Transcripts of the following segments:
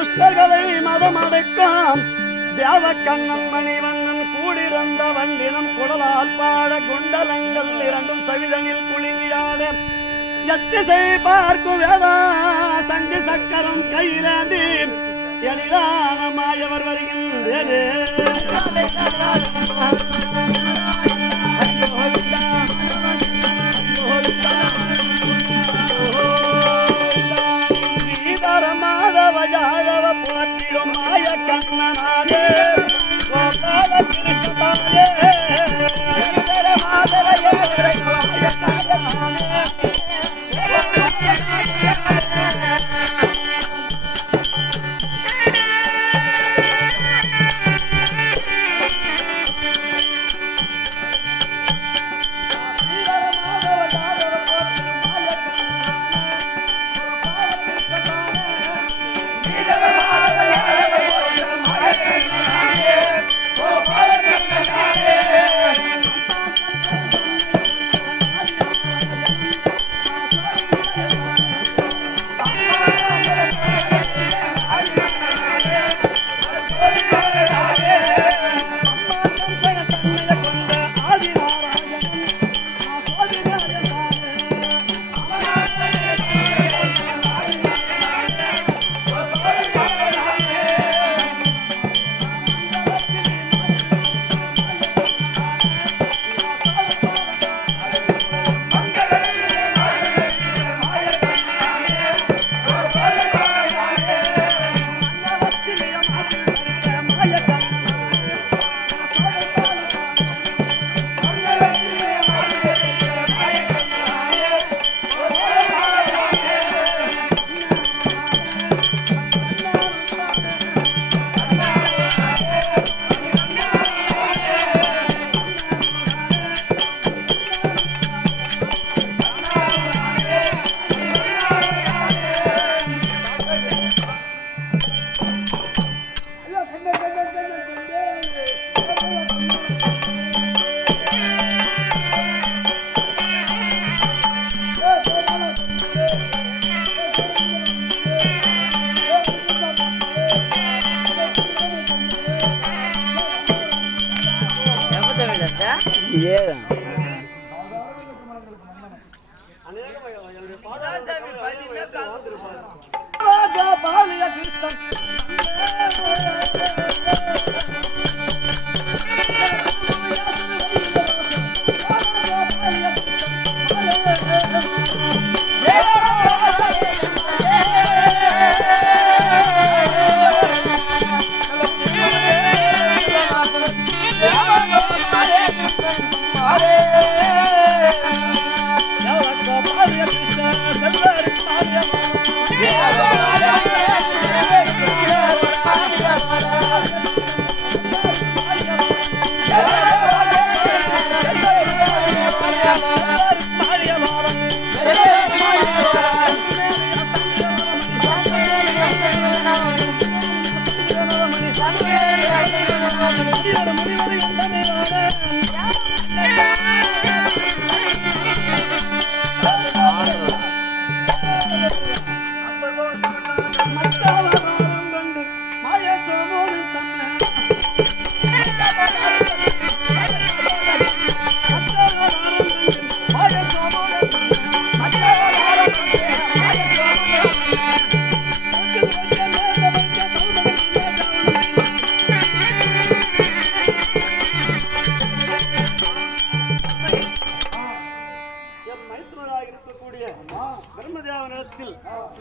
துஷ்டர்களை மதமடைக்காம் தேவ கண்ணன் மணிவண்ணன் கூடிருந்த வண்டினம் குடலால் பாட குண்டலங்கள் இரண்டும் சவிதனில் குலுங்கியாட ஜத்திசை பார்க்கும் வேதா சங்கு சக்கரம் கையிலாந்தி எளிதான மாயவர் வருகின்றே ஸ்ரீதர மாதவ யாதவ போற்றிடும் மாய கண்ணனாலே கோபால கிருஷ்ணாலே ஸ்ரீதர மாதவ மாய கண்ணனாலே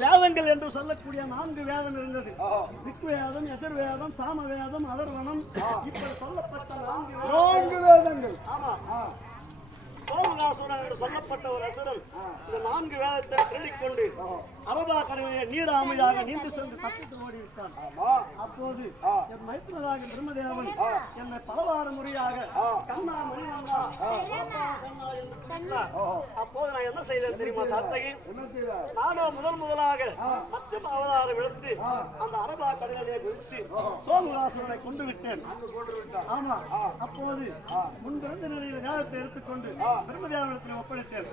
வேதங்கள் என்று சொல்லக்கூடிய 4 வேதம் இருந்தது. ரிக்வேதம், யஜுர்வேதம், சாமவேதம், அதர்வனம். இப்ப சொல்லப்பட்ட 4 வேதங்கள். ஆமா, சோமகாசுரன் என்று சொல்லப்பட்ட ஒரு அசுரன் இந்த 4 வேதத்தை சொல்லிக்கொண்டு அரபா கடலிலே நீராமையாக நீண்டு சென்று தப்பித்து ஓடிவிட்டான். அப்போது என் மைத்துனராக பிரம்மதேவன் என்னை பலவார முறையாக கண்ணா மணிவண்ணா அப்போது நான் என்ன செய்தேன் தெரியுமா சாத்தகி? நானும் முதலாக மச்சம் அவதாரம் எடுத்து அந்த அரபா கடலிலே விழுத்து சோமகாசுரனை கொண்டு விட்டேன். ஆமா, அப்போது முன்பிருந்த நிலையில் வேதத்தை எடுத்துக்கொண்டு பிரம்மதேவனத்தில் ஒப்படைத்தேன்.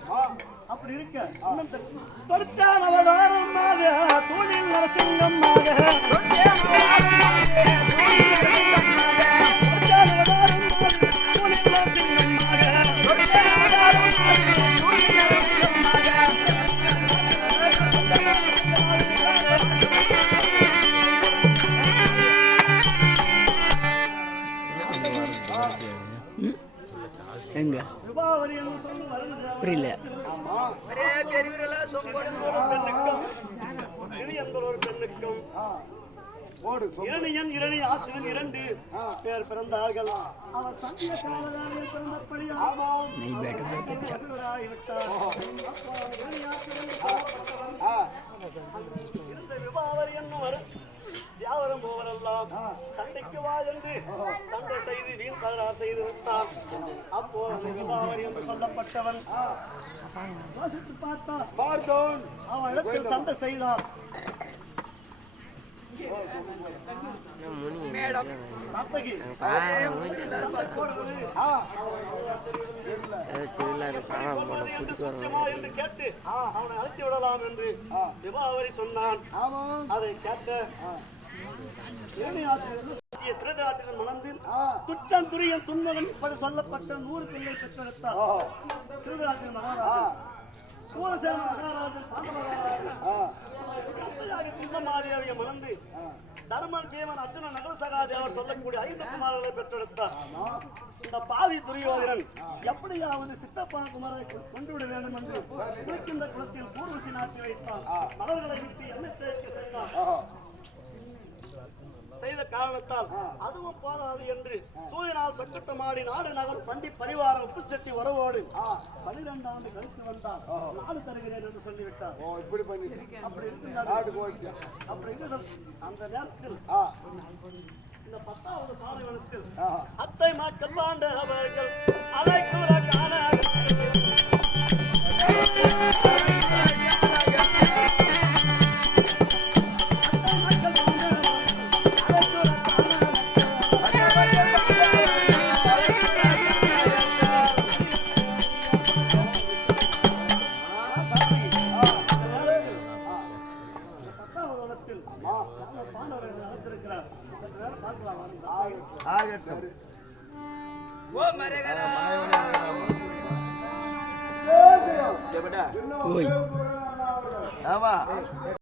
அப்படி இருக்க தொடுத்தான் அவதாரமாக தூணில் நரசிங்கமாக எங்க புரியல. இது எந்த ஒரு பெண்ணுக்கும் இரணியன் இரணி ஆட்சியின் 2 பேர் பிறந்தார்கள். அவர் சந்திய காலத்தில் பிறந்தபடியால் விபாவர் என்னும் யாவரும் போவரெல்லாம் சண்டைக்கு வா என்று சண்டை செய்து வீண் தகராறு செய்து விட்டான். அப்போது விபாவர் என்று சொல்லப்பட்டவன் பார்த்தோன் அவன் இடத்தில் சண்டை செய்தான். என்று கேட்டு அவனை அழைத்து விடலாம் என்று விபாவரி சொன்னான். அதை கேட்ட திருதாட்டின் மணந்து துச்சம் துரியன் துன்மகன் இப்படி சொல்லப்பட்ட 100 பிள்ளை பெற்றெடுத்தார். திருதாட்டின் மகாராஜா சூரசேன மகாராஜன் மாதேவியை மணந்து தர்மன் பீமன் அர்ஜுனன் நகர சகாதேவர் சொல்லக்கூடிய 5 குமாரர்களை பெற்றெடுத்தார். இந்த பாவி துரியோதனன் எப்படியாவது சித்தப்பா குமாரை கொண்டுவிட வேண்டும் என்று இருக்கின்ற குளத்தில் பூர்வசி நாட்டி வைத்தான். மலர்களை விட்டு எண்ணெய் தேய்ச்சி செய்த காரணத்தால் அதுவும் போதாது என்று சூரியனால் சொக்கட்டமாடி நாடு நகர் பண்டி பரிவாரம் உப்புச்சட்டி வரவோடு 12 ஆண்டு கழித்து வந்தார். நாடு தருகிறேன் என்று சொல்லிவிட்டார். அப்படி அந்த நேரத்தில் இந்த 10வது பாலைவனத்தில் அத்தை மக்கள் பாண்டவர்கள் அலைக்கூட காண ஓய்.